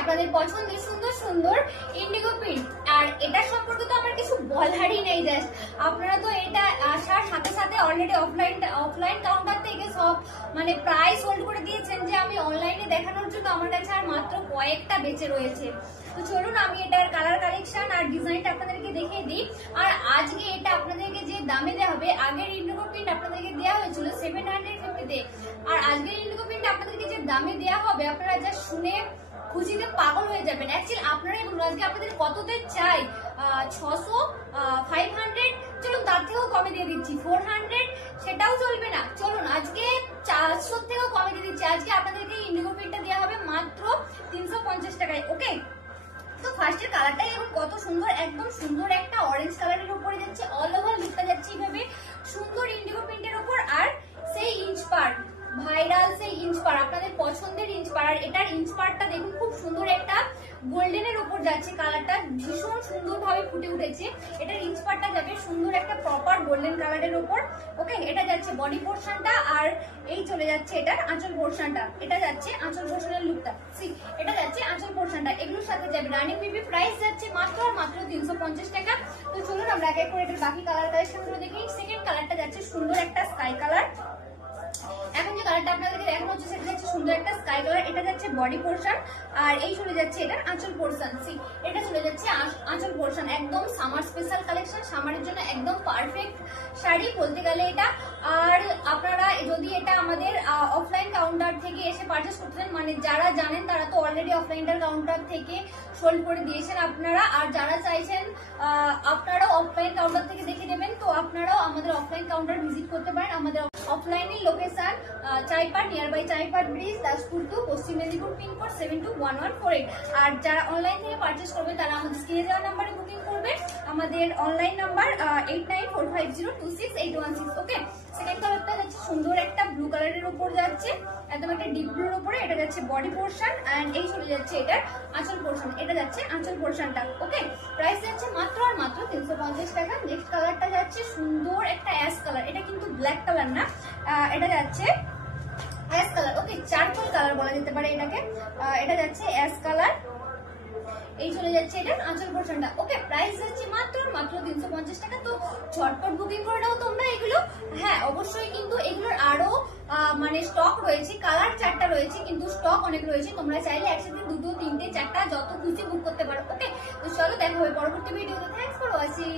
আপনাদের পছন্দের সুন্দর সুন্দর ইন্ডিগো প্রিন্ট। আর এটার সম্পর্কে তো আমার কিছু বলারই নেই, জাস্ট আপনারা তো এটা আসার সাথে সাথে অলরেডি অফলাইন কাউন্টার থেকে সব মানে প্রাইস হোল্ড করে দিয়েছেন, যে আমি অনলাইনে দেখানোর জন্য আমার কাছে আর মাত্র কয়েকটা বেঁচে রয়েছে। তো চলুন আমি এটার কালার কালেকশন আর ডিজাইনটা আপনাদেরকে দেখিয়ে দিই। আর আজকে এটা আপনাদেরকে যে দামে দেওয়া হবে, আগের ইন্ডিগো প্রিন্ট আপনাদেরকে দেওয়া হয়েছিল 750 আর আজকের ইন্ডিগো প্রিন্ট আপনাদেরকে যে দামে দেওয়া হবে আপনারা যা শুনে খুশিতে পাগল হয়ে যাবেন। অ্যাকচুয়ালি আপনারাই বলুন আজকে আপনাদের কততে চাই, 600, 500, চলুন তার থেকেও কমে দিয়ে দিচ্ছি, 400 সেটাও চলবে না, চলুন আজকে 400 থেকেও কমে দিয়ে দিচ্ছি। আজকে আপনাদেরকে ইন্ডিগো প্রিন্টটা দেওয়া হবে মাত্র 350 টাকায়। ওকে, তো ফার্স্টের কালারটাই এখন কত সুন্দর, একদম সুন্দর একটা অরেঞ্জ কালারের উপরে যাচ্ছে, অল ওভার লুকটা যাচ্ছে এইভাবে সুন্দর ইন্ডিগো প্রিন্টের উপর। আর সেই ইঞ্চ পার ভাইরাল, সেই ইঞ্চ পার আপনাদের পছন্দের ইঞ্চ পার। আর এটার ইঞ্চ পারটা দেখুন খুব সুন্দর একটা গোল্ডেনের উপর যাচ্ছে, কালারটা ভীষণ সুন্দর ভাবে ফুটে উঠেছে। এটার ইঞ্চ পারটা যাবে সুন্দর একটা প্রপার গোল্ডেন কালারের উপর। ওকে, এটা যাচ্ছে বডি পোর্শনটা, আর এই চলে যাচ্ছে এটার আঁচল পোর্শনটা। এটা যাচ্ছে আঁচল পোর্শনের লুকটা, এটা যাচ্ছে আঁচল পোর্শনটা, এগুলোর সাথে যাবে। রানিং বিবি প্রাইস যাচ্ছে মাত্র আর মাত্র 350 টাকা। তো চলুন আমরা এক এক করে এটার বাকি কালার কালেকশন গুলো দেখি। সেকেন্ড কালারটা যাচ্ছে সুন্দর একটা স্কাই কালার। এখন যে কালারটা আপনাদেরকে দেখানো হচ্ছে সেটা যাচ্ছে সুন্দর একটা স্কাই কালার। এটা যাচ্ছে বডি পোর্শন, আর এই চলে যাচ্ছে এটার আঁচল পোর্শন। এটা চলে যাচ্ছে আঁচল পোর্শন, একদম সামার স্পেশাল কালেকশন, সামারের জন্য একদম পারফেক্ট শাড়ি বলতে গেলে এটা। আর আপনারা যদি এটা আমাদের অফলাইন কাউন্টার থেকে এসে পারচেস করতে চান, মানে যারা জানেন তারা তো অলরেডি অফলাইন কাউন্টার থেকে সোল্ড করে দিয়েছেন আপনারা, আর যারা চাইছেন আপনারাও অফলাইন কাউন্টার থেকে দেখে নেবেন, তো আপনারাও আমাদের অফলাইন কাউন্টার ভিজিট করতে পারেন। আমাদের অফলাইনের location Chaipat, near by Chaipat bridge, Daspur two Paschim Medinipur, pin code 721148। আর যারা অনলাইন থেকে পারচেস করবে তারা আমাদের স্ক্রিনে দেওয়া নাম্বারে বুকিং করবে। আমাদের অনলাইন নাম্বার 8945026816। ওকে, সেকেন্ড কালারটা যাচ্ছে সুন্দর একটা ব্লু কালারের উপর যাচ্ছে, একদম একটা ডিপ ব্লুর উপরে। এটা যাচ্ছে বডি পোর্শন, এন্ড এই চলে যাচ্ছে এটার আঁচল পোর্শন। এটা যাচ্ছে আঁচল পোর্শনটা। ওকে, প্রাইস যাচ্ছে মাত্র আর মাত্র 350 টাকা। নেক্সট কালারটা যাচ্ছে সুন্দর একটা অ্যাশ কালার, এটা কিন্তু ব্ল্যাক কালার না, এটা যাচ্ছে অ্যাশ কালার। ওকে, চারকোল কালার বলা যেতে পারে এটাকে। এটা যাচ্ছে অ্যাশ কালার, এই চলে যাচ্ছে এটার আঁচল পোর্শনটা। ওকে, প্রাইস যাচ্ছে মাত্র মাত্র 350 টাকা। তো ঝটপট বুকিং করে নাও তোমরা এগুলো। হ্যাঁ অবশ্যই, কিন্তু এগুলোর আরো মানে স্টক রয়েছে, কালার 4টা রয়েছে কিন্তু স্টক অনেক রয়েছে, তোমরা চাইলে একসাথে 2, 3, 4 যত খুশি বুক করতে পারো। ওকে, তো চলো দেখা হবে পরবর্তী ভিডিওতে। Thanks for watching.